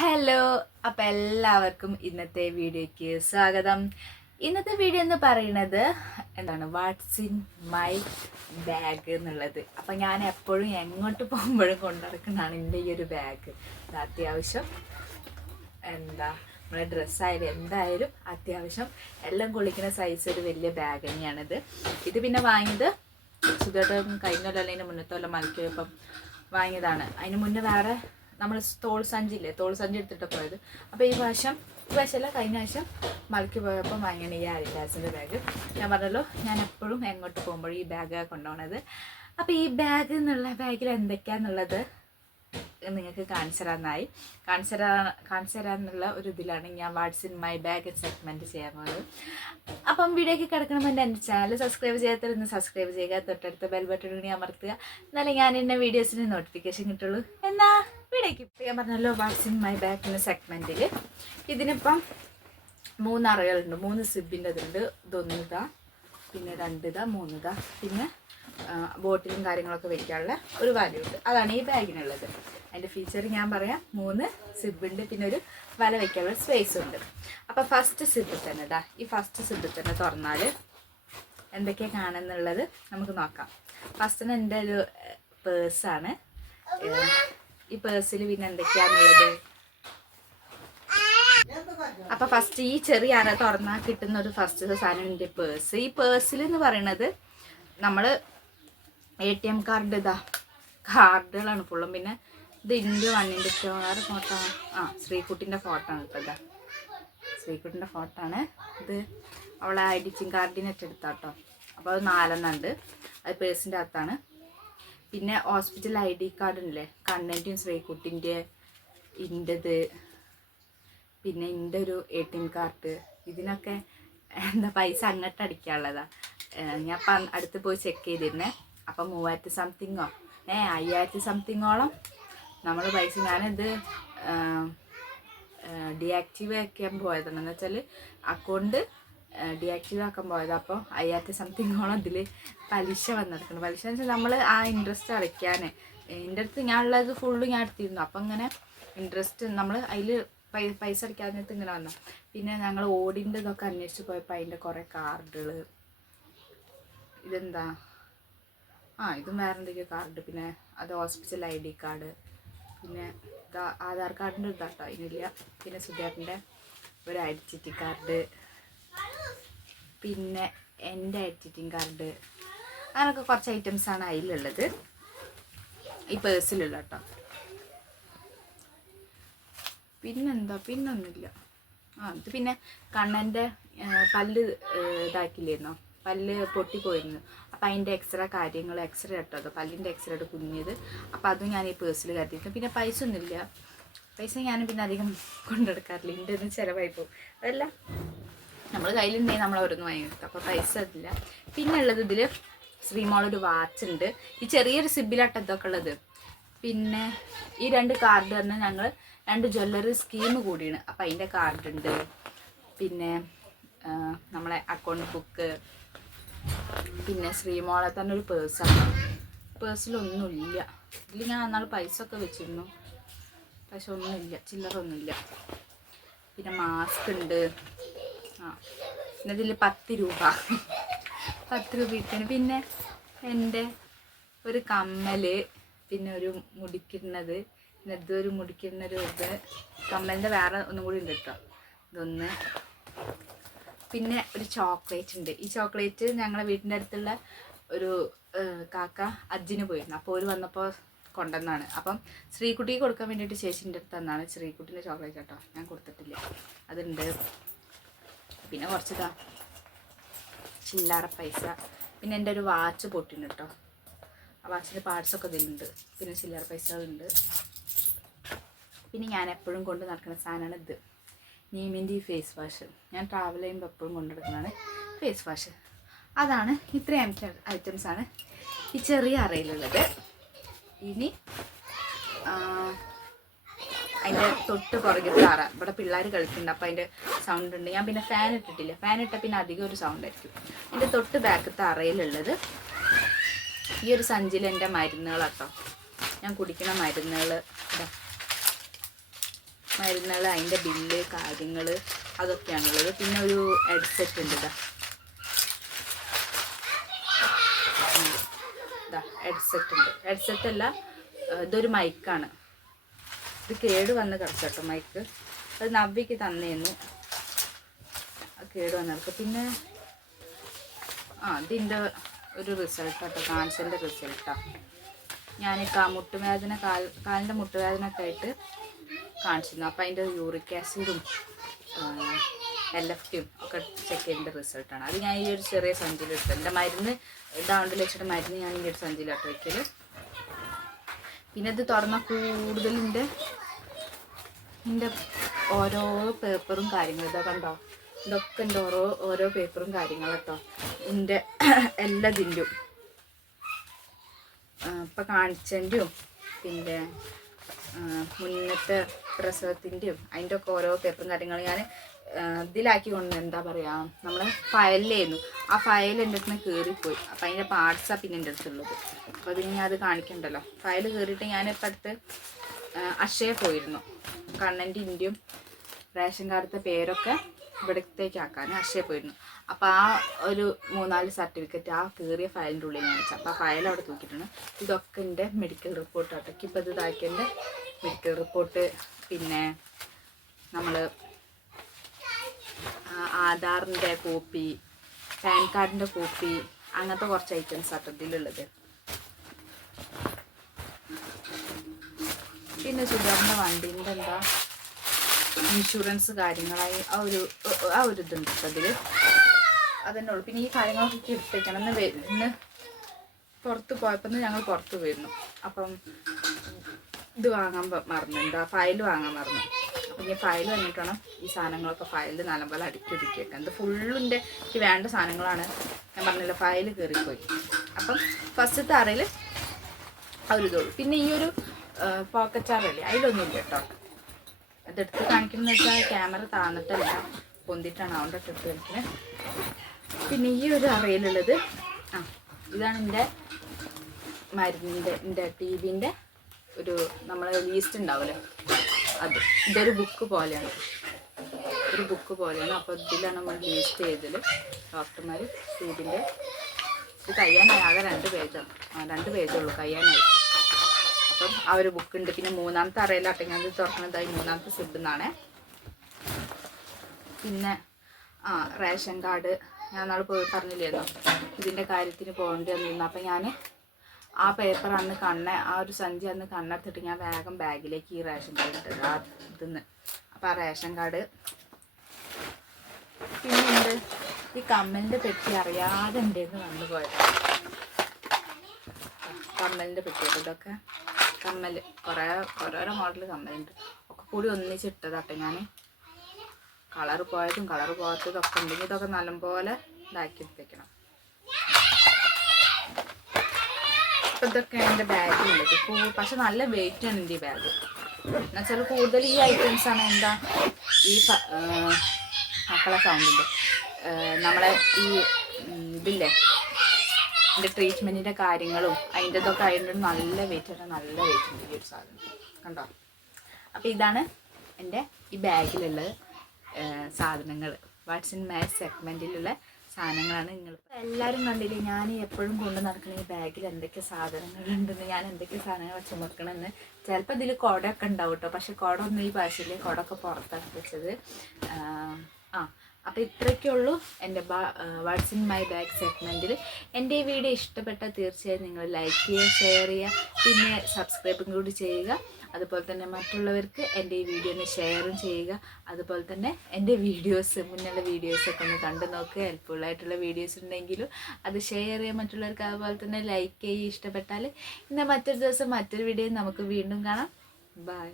Hello അപ്പം എല്ലാവർക്കും ഇന്നത്തെ വീഡിയോയ്ക്ക് സ്വാഗതം. ഇന്നത്തെ വീഡിയോ എന്ന് പറയുന്നത് എന്താണ്? വാട്ട്സ് ഇൻ മൈ ബാഗ് എന്നുള്ളത്. അപ്പം ഞാൻ എപ്പോഴും എങ്ങോട്ട് പോകുമ്പോഴും കൊണ്ടുനടക്കുന്നതാണ് എന്റെ ഈ ഒരു ബാഗ് അത്യാവശ്യം എന്താ? നമ്മുടെ ഡ്രസ്സായാലും എന്തായാലും അത്യാവശ്യം എല്ലാം കൊള്ളിക്കുന്ന സൈസ് ഒരു വലിയ ബാഗ് തന്നെയാണിത്. ഇത് പിന്നെ വാങ്ങിയത് സുഖം കഴിഞ്ഞല്ലോ അല്ലെങ്കിൽ മുന്നത്തോല്ലോ മലക്കിയപ്പം വാങ്ങിയതാണ്. അതിന് മുന്നേ വേറെ നമ്മൾ തോൾ സഞ്ചില്ലേ തോൾ സഞ്ചി എടുത്തിട്ട് പോയത്. അപ്പോൾ ഈ പ്രാവശ്യം ഈ പ്രാവശ്യമല്ല കഴിഞ്ഞ പ്രാവശ്യം മലയ്ക്ക് പോയപ്പോൾ വാങ്ങിയാണ് ഈ ആരിദാസിന്റെ ബാഗ് ഞാൻ പറഞ്ഞല്ലോ ഞാൻ എപ്പോഴും എങ്ങോട്ട് പോകുമ്പോഴും ഈ ബാഗ് കൊണ്ടുപോകണത് അപ്പോൾ ഈ ബാഗ് എന്നുള്ള ബാഗിൽ എന്തൊക്കെയാന്നുള്ളത് നിങ്ങൾക്ക് കാണിച്ചു തരാമെന്നായി കാണിച്ചു തരാ കാണിച്ചു തരാന്നുള്ള ഒരു ഇതിലാണ് ഞാൻ what's in my bag segment ചെയ്യാൻ പോകുന്നത് അപ്പം വീഡിയോയ്ക്ക് കിടക്കണമെന്ന് എന്റെ ചാനൽ സബ്സ്ക്രൈബ് ചെയ്യാത്തവരൊന്ന് സബ്സ്ക്രൈബ് ചെയ്യുക. തൊട്ടടുത്ത ബെൽ ബട്ടൺ കൂടി അമർത്തുക. എന്നാലേ ഞാൻ എന്റെ വീഡിയോസിന് നോട്ടിഫിക്കേഷൻ കിട്ടുള്ളൂ. എന്നാ? ഇപ്പം ഞാൻ പറഞ്ഞല്ലോ വാട്സ് മൈ ബാഗ് എന്ന ഇതിനിപ്പം മൂന്ന് അറകളുണ്ട് മൂന്ന് സിബിന്റെ ഇതുണ്ട് ഇതൊന്നിതാ പിന്നെ രണ്ടിതാ മൂന്നിതാ പിന്നെ ബോട്ടിലും കാര്യങ്ങളൊക്കെ വെക്കാനുള്ള ഒരു വാല്യൂ ഉണ്ട് അതാണ് ഈ ബാഗിനുള്ളത്. അതിന്റെ ഫീച്ചർ ഞാൻ പറയാം. മൂന്ന് സിബുണ്ട് പിന്നെ ഒരു വല വെക്കാനുള്ള സ്പേസ് ഉണ്ട്. അപ്പോൾ ഫസ്റ്റ് സിബിൽ തന്നെ ഇതാ ഈ ഫസ്റ്റ് സിബിൽ തന്നെ തുറന്നാൽ എന്തൊക്കെയാണ് കാണുന്നുള്ളത് നമുക്ക് നോക്കാം. ഫസ്റ്റിന് എന്റെ ഒരു പേഴ്സാണ് ഈ പേഴ്സിൽ പിന്നെ എന്തൊക്കെയാണുള്ളത്? അപ്പൊ ഫസ്റ്റ് ഈ ചെറിയ അര തുറന്നാൽ കിട്ടുന്ന ഒരു ഫസ്റ്റ് സാധനം എന്റെ പേഴ്സ് ഈ പേഴ്സിൽ എന്ന് പറയുന്നത് നമ്മൾ എ ടി എം കാർഡ് ഇതാ കാർഡുകളാണ് ഫുള്ളും പിന്നെ ഇത് ഇന്റെ വണ്ണിന്റെ വേറെ ഫോട്ടോ ആ ശ്രീകുട്ടിന്റെ ഫോട്ടോ ആണ് കേട്ടോ ഇതാ. ശ്രീകുട്ടിന്റെ ഫോട്ടോ ആണ്. ഇത് അവളെ എഡിറ്റിംഗ് കാർഡിനെറ്റ് എടുത്താട്ടോ അപ്പോൾ അത് നാലെണ്ണം ഉണ്ട് അത് പേഴ്സിന്റെ അകത്താണ്. പിന്നെ ഹോസ്പിറ്റൽ ഐ ഡി കാർഡ് ഉണ്ടല്ലേ? കണ്ണന്റെയും ശ്രീകുട്ടിന്റെ ഇന്റെത് പിന്നെ എന്റെ ഒരു എ ടി എം കാർഡ് ഇതിനൊക്കെ എന്താ പൈസ അങ്ങോട്ട് അടിക്കാനുള്ളതാ ഞാൻ അപ്പം അടുത്ത് പോയി ചെക്ക് ചെയ്തിരുന്നേ. അപ്പം മൂവായിരത്തി സംതിങ്ങോ ഏ അയ്യായിരത്തി സംതിങ്ങോളം നമ്മൾ പൈസ. ഞാനിത് ഡിയാക്റ്റീവ് ആക്കാൻ പോയതാണ് എന്ന് വെച്ചാൽ അക്കൗണ്ട് ഡിയാക്റ്റീവ് ആക്കാൻ പോയത്. അപ്പോൾ അയ്യായിരത്തി സംതിങ്ങോളം അതിൽ പലിശ വന്നെടുക്കണം പലിശ എന്ന് വെച്ചാൽ നമ്മൾ ആ ഇൻട്രസ്റ്റ് അടയ്ക്കാൻ എന്റെ അടുത്ത് ഞാനുള്ളത് ഫുള്ള് ഞാൻ എടുത്തിരുന്നു. അപ്പം ഇങ്ങനെ ഇൻട്രസ്റ്റ് നമ്മൾ അതിൽ പൈസ അടിക്കാതിനകത്ത് ഇങ്ങനെ വന്നു. പിന്നെ ഞങ്ങൾ ഓടിന്റെ ഇതൊക്കെ അന്വേഷിച്ച് പോയപ്പോൾ അതിന്റെ കുറേ കാർഡുകൾ ഇതെന്താ? ആ ഇതും വേറെ എന്തൊക്കെയോ കാർഡ്. പിന്നെ അത് ഹോസ്പിറ്റൽ ഐ ഡി കാർഡ്. പിന്നെ ആധാർ കാർഡിന്റെ ഇതാട്ടോ. അതിനില്ല പിന്നെ സുധേട്ടന്റെ ഒരു ഐഡന്റിറ്റി കാർഡ് പിന്നെ എന്റെ എഡിറ്റിംഗ് കാർഡ് അങ്ങനെയൊക്കെ കുറച്ച് ഐറ്റംസാണ് അതിലുള്ളത് ഈ പേഴ്സിലുള്ള കേട്ടോ പിന്നെന്താ? പിന്നൊന്നുമില്ല. ആ ഇത് പിന്നെ കണ്ണന്റെ പല്ല് ഇതാക്കില്ലായിരുന്നോ പല്ല് പൊട്ടിപ്പോയിരുന്നു. അപ്പം അതിന്റെ എക്സ്ട്രാ കാര്യങ്ങൾ എക്സ്റേ അതോ. പല്ലിന്റെ ഇട്ട് കുഞ്ഞത് അപ്പം അതും ഞാൻ ഈ പേഴ്സിൽ കരുതിയിരുന്നു. പിന്നെ പൈസ ഒന്നുമില്ല പൈസ ഞാൻ പിന്നെ അധികം കൊണ്ടെടുക്കാറില്ല. എന്റെ ഒന്നും ചിലവായി പോകും. അതല്ല. നമ്മൾ കയ്യിലുണ്ടെങ്കിൽ നമ്മൾ ഓരോന്ന് വാങ്ങി വെക്കും അപ്പോൾ പൈസ അതില്ല. പിന്നെ ഉള്ളത് ഇതിൽ ശ്രീമോളൊരു വാച്ച് ഉണ്ട് ഈ ചെറിയൊരു സിബിലാട്ട ഇതൊക്കെ ഉള്ളത്. പിന്നെ ഈ രണ്ട് കാർഡ് തന്നെ ഞങ്ങൾ രണ്ട് ജ്വല്ലറി സ്കീം കൂടിയാണ്. അപ്പം അതിന്റെ കാർഡ് ഉണ്ട് പിന്നെ നമ്മളെ അക്കൗണ്ട് ബുക്ക് പിന്നെ ശ്രീമോളെ തന്നെ ഒരു പേഴ്സാണ് പേഴ്സിലൊന്നുമില്ല ഇതിൽ ഞാൻ അന്നാൾ പൈസ ഒക്കെ വെച്ചിരുന്നു. പക്ഷെ ഒന്നുമില്ല ചില്ലറൊന്നുമില്ല പിന്നെ മാസ്ക് ഉണ്ട് ആ പിന്നെ പത്ത് രൂപ. പത്ത് രൂപ ഇട്ടാണ് പിന്നെ എന്റെ ഒരു കമ്മൽ പിന്നെ ഒരു മുടിക്കിടുന്നത്. പിന്നെ ഇതൊരു മുടിക്കിടുന്ന ഒരു ഇത്. കമ്മലിന്റെ വേറെ ഒന്നും കൂടി ഉണ്ട് കേട്ടോ ഇതൊന്ന്. പിന്നെ ഒരു ചോക്ലേറ്റ് ഉണ്ട്. ഈ ചോക്ലേറ്റ് ഞങ്ങളെ വീടിന്റെ അടുത്തുള്ള ഒരു കാക്ക അജ്ജിന് പോയിരുന്നു. അപ്പോൾ ഒരു വന്നപ്പോൾ കൊണ്ടുവന്നാണ് അപ്പം ശ്രീകുട്ടിക്ക് കൊടുക്കാൻ വേണ്ടിയിട്ട് ചേച്ചിന്റെ അടുത്ത് തന്നാണ്. ശ്രീകുട്ടിന്റെ ചോക്ലേറ്റ് കേട്ടോ. ഞാൻ കൊടുത്തിട്ടില്ല. അതുണ്ട്. പിന്നെ കുറച്ചിതാ ചില്ലറ പൈസ. പിന്നെ എന്റെ ഒരു വാച്ച് പൊട്ടിന് കേട്ടോ ആ വാച്ചിന്റെ പാർട്സൊക്കെ ഇതിലുണ്ട്. പിന്നെ ചില്ലറ പൈസകളുണ്ട്. പിന്നെ ഞാൻ എപ്പോഴും കൊണ്ട് നടക്കുന്ന സാധനമാണ് ഇത്. നീമിന്റെ ഈ ഫേസ് വാഷ് ഞാൻ ട്രാവൽ ചെയ്യുമ്പോൾ എപ്പോഴും കൊണ്ടു നടക്കുന്നതാണ് ഫേസ് വാഷ് അതാണ് ഇത്രയും ഐറ്റംസാണ് ഈ ചെറിയ അറയിലുള്ളത്. ഇനി അതിന്റെ തൊട്ട് പുറകിൽ താറ ഇവിടെ പിള്ളേർ കളിക്കുന്നുണ്ട്. അപ്പോൾ അതിന്റെ സൗണ്ട് ഉണ്ട്. ഞാൻ പിന്നെ ഫാൻ ഇട്ടിട്ടില്ല. ഫാൻ ഇട്ടാൽ പിന്നെ അധികം ഒരു സൗണ്ട് ആയിരിക്കും. അതിന്റെ തൊട്ട് ബാക്കത്തെ അറയിലുള്ളത് ഈ ഒരു സഞ്ചിയിൽ എന്റെ മരുന്നുകളാട്ടോ. ഞാൻ കുടിക്കുന്ന മരുന്നുകൾ മരുന്നുകൾ അതിന്റെ ബില്ല് കാര്യങ്ങൾ അതൊക്കെയാണുള്ളത്. പിന്നെ ഒരു ഹെഡ്സെറ്റ് ഉണ്ട് ഇതാ. ഹെഡ്സെറ്റ് ഉണ്ട്. ഹെഡ്സെറ്റ് അല്ല ഇതൊരു മൈക്കാണ് ഇത് കേട് വന്ന് കിടക്കട്ടോ മൈക്ക്. അത് നവ്യക്ക് തന്നേന്നു. ആ കേട് വന്ന് കിടക്കും. പിന്നെ ആ ഇതിന്റെ ഒരു റിസൾട്ടാട്ടോ കാൻസറിന്റെ റിസൾട്ടാണ് ഞാൻ കാ മുട്ടുവേദന കാൽ കാലിന്റെ മുട്ടുവേദന ഒക്കെ ആയിട്ട് കാണിച്ചിരുന്നു. അപ്പോൾ അതിന്റെ യൂറിക് ആസിഡും എൽ എഫ് ടിയും ഒക്കെ ചെക്ക് ചെയ്തതിന്റെ റിസൾട്ടാണ് അത് ഞാൻ ഈ ഒരു ചെറിയ സഞ്ചിയിൽ എടുത്തത് എന്റെ മരുന്ന് ഡൗണ്ടിൽ വെച്ചിട്ട് മരുന്ന് ഞാൻ ഈ ഒരു സഞ്ചിയിലോട്ട് വയ്ക്കൽ പിന്നെ ഇത് തുറന്ന കൂടുതൽ എന്റെ ഓരോ പേപ്പറും കാര്യങ്ങളും ഇതാ കണ്ടോ? ഇതൊക്കെ എന്റെ ഓരോ ഓരോ പേപ്പറും കാര്യങ്ങളും കേട്ടോ. എന്റെ എല്ലാതിന്റെയും ഇപ്പം കാണിച്ചതിന്റെയും പിന്നെ മുന്നത്തെ പ്രസവത്തിന്റെയും അതിന്റെ ഒക്കെ ഓരോ പേപ്പറും കാര്യങ്ങളും ഞാൻ ഇതിലാക്കി കൊണ്ട് എന്താ പറയുക നമ്മൾ ഫയലിലായിരുന്നു. ആ ഫയൽ എന്റെ അടുത്ത് നിന്ന് കയറിപ്പോയി അപ്പം അതിന്റെ പാർട്സാണ് പിന്നെ എന്റെ അടുത്തുള്ളത്. അപ്പോൾ പിന്നെ അത് കാണിക്കണ്ടല്ലോ. ഫയൽ കയറിയിട്ട് ഇപ്പം അടുത്ത് അക്ഷയ പോയിരുന്നു. കണ്ണന്റെ ഇന്റെയും റേഷൻ കാർഡത്തെ പേരൊക്കെ ഇവിടത്തേക്ക് ആക്കാൻ അക്ഷയ പോയിരുന്നു. അപ്പോൾ ആ ഒരു മൂന്നാൽ സർട്ടിഫിക്കറ്റ് ആ കീറിയ ഫയലിന്റെ ഉള്ളിൽ ഞാൻ വെച്ചു. അപ്പോൾ ആ ഫയൽ അവിടെ തൂക്കിയിട്ടുണ്ട്. ഇതൊക്കെ എന്റെ മെഡിക്കൽ റിപ്പോർട്ട് അതൊക്കെ ഇപ്പോൾ ഇത് ഇതാക്കിയതിന്റെ മെഡിക്കൽ റിപ്പോർട്ട് പിന്നെ നമ്മൾ ആധാറിന്റെ കോപ്പി പാൻ കാർഡിന്റെ കോപ്പി അങ്ങനത്തെ കുറച്ച് ഐറ്റംസ് ഇതിലുള്ളത്. പിന്നെ സുധാറിന്റെ വണ്ടീന്റെ എന്താ ഇൻഷുറൻസ് കാര്യങ്ങളായി ആ ഒരു ആ ഒരു ഇതുണ്ട് അതിൽ അതന്നെ ഉള്ളു. പിന്നെ ഈ കാര്യങ്ങളൊക്കെ എടുത്തേക്കണം. എന്ന് വരുന്ന പുറത്ത് പോയപ്പോൾ ഞങ്ങൾ പുറത്ത് പോയിരുന്നു. അപ്പം ഇത് വാങ്ങാൻ മറന്നുണ്ട് മറന്നു. എന്താ ഫയൽ വാങ്ങാൻ മറന്നു. അപ്പം ഞാൻ ഫയൽ വന്നിട്ട് വേണം ഈ സാധനങ്ങളൊക്കെ ഫയലിൽ നല്ലപോലെ അടുക്കി ഒതുക്കി വെക്കാൻ ഫുള്ളിന്റെ എനിക്ക് വേണ്ട സാധനങ്ങളാണ്. ഞാൻ പറഞ്ഞില്ല ഫയൽ കയറിപ്പോയി അപ്പം ഫസ്റ്റത്തെ അറയിൽ അവരിതുള്ളൂ പിന്നെ ഈ ഒരു പോക്കച്ചാറല്ലേ അതിലൊന്നുമില്ല കേട്ടോ. അതെടുത്ത് കാണിക്കുന്നത് വെച്ചാൽ ക്യാമറ താന്നിട്ടല്ല. പൊന്തിട്ടാണ് അവന്റെ ട്രിപ്പ് കളിക്കുന്നത് പിന്നെ ഈ ഒരു അറയിലുള്ളത് ആ ഇതാണ് എന്റെ മരുന്നിന്റെ എന്റെ ടി വിന്റെ ഒരു നമ്മളെ ലീസ്റ്റ് ഉണ്ടാവില്ലേ അത്. ഇതൊരു ബുക്ക് പോലെയാണ്. ഒരു ബുക്ക് പോലെയാണ്. അപ്പോൾ ഇതിലാണ് നമ്മൾ ലീസ്റ്റ് ചെയ്തത്. ഡോക്ടർമാർ ഇതിന്റെ ഇത് കഴിയാനായി. ആകെ രണ്ട് പേജാണ് രണ്ട് പേജുള്ളൂ കഴിയാനായി. അപ്പം ആ ഒരു ബുക്ക് ഉണ്ട് പിന്നെ മൂന്നാമത്തെ അറയിലാട്ടെ ഞാൻ ഇത് തുറക്കുന്നതായി മൂന്നാമത്തെ സിബ് എന്നാണ് പിന്നെ ആ റേഷൻ കാർഡ് ഞാൻ നാളെ പോയി പറഞ്ഞില്ലായിരുന്നു ഇതിന്റെ കാര്യത്തിന് പോകേണ്ടി വന്നിരുന്നു. അപ്പം ഞാൻ ആ പേപ്പർ അന്ന് കണ്ണ ആ ഒരു സഞ്ചി അന്ന് കണ്ണെടുത്തിട്ട് ഞാൻ വേഗം ബാഗിലേക്ക് ഈ റേഷൻ കാർഡ് ഇട്ടത് ആ ഇതിന്ന്. അപ്പം ആ റേഷൻ കാർഡ് പിന്നെയുണ്ട് ഈ കമ്മലിന്റെ പെട്ടി അറിയാതെ ഉണ്ടെന്ന് വന്നു പോയത്. കമ്മലിന്റെ പെട്ടിയൊക്കെ ഇതൊക്കെ. കമ്മൽ. കുറേ ഓരോരോ മോഡൽ കമ്മലുണ്ട്. ഒക്കെ കൂടി ഒന്നിച്ചിട്ടതാട്ടെ ഞാൻ കളർ പോയതും കളർ പോകാത്തതും ഒക്കെ ഉണ്ടെങ്കിൽ ഇതൊക്കെ നല്ലപോലെ ഇതാക്കി എടുത്തേക്കണം. അപ്പം ഇതൊക്കെ എന്റെ ബാഗിലുള്ളത് പൂ പക്ഷെ നല്ല വെയിറ്റ് ആണ് എന്റെ ഈ ബാഗ് എന്നുവെച്ചാൽ കൂടുതൽ ഈ ഐറ്റംസ് ആണ് എന്താ? ഈ മക്കളെ സൗണ്ടുണ്ട് നമ്മളെ ഈ ഇതില്ലേ? എന്റെ ട്രീറ്റ്മെന്റിന്റെ കാര്യങ്ങളും അതിന്റെ ഇതൊക്കെ അതിന്റെ നല്ല വെയിറ്റ് ഉണ്ട് നല്ല വെയിറ്റ് ഉണ്ട് ഈ ഒരു സാധനം. കണ്ടോ? അപ്പോൾ ഇതാണ് എന്റെ ഈ ബാഗിലുള്ള സാധനങ്ങൾ വാട്സ് ഇൻ മൈ സെഗ്മെന്റിലുള്ള സാധനങ്ങളാണ് നിങ്ങൾ എല്ലാവരും കണ്ടില്ലേ? ഞാൻ എപ്പോഴും കൊണ്ട് നടക്കുന്ന ഈ ബാഗിൽ എന്തൊക്കെ സാധനങ്ങളുണ്ടെന്ന് ഞാൻ എന്തൊക്കെ സാധനങ്ങൾ ചുമക്കണമെന്ന് ചിലപ്പോൾ ഇതിൽ കുടയൊക്കെ ഉണ്ടാവും കേട്ടോ പക്ഷെ കുടമൊന്നും ഈ ഭാഷയിൽ കുടമൊക്കെ പുറത്താണ് വെച്ചത് ആ അപ്പോൾ ഇത്രയ്ക്കുള്ളൂ എന്റെ വാട്സ് ഇൻ മൈ ബാഗ് സെഗ്മെന്റിൽ എന്റെ ഈ വീഡിയോ ഇഷ്ടപ്പെട്ടാൽ തീർച്ചയായും നിങ്ങൾ ലൈക്ക് ചെയ്യുക ഷെയർ ചെയ്യുക പിന്നെ സബ്സ്ക്രൈബും കൂടി ചെയ്യുക. അതുപോലെ തന്നെ മറ്റുള്ളവർക്ക് എന്റെ ഈ വീഡിയോ ഒന്ന് ഷെയറും ചെയ്യുക. അതുപോലെ തന്നെ എന്റെ വീഡിയോസ് മുന്നുള്ള വീഡിയോസൊക്കെ ഒന്ന് കണ്ടു നോക്കുക. ഹെൽപ്ഫുൾ ആയിട്ടുള്ള വീഡിയോസ് ഉണ്ടെങ്കിലും അത് ഷെയർ ചെയ്യുക. മറ്റുള്ളവർക്ക് അതുപോലെ തന്നെ ലൈക്ക് ചെയ്യുക. ഇഷ്ടപ്പെട്ടാൽ ഇന്ന് മറ്റൊരു ദിവസം മറ്റൊരു വീഡിയോ നമുക്ക് വീണ്ടും കാണാം. ബൈ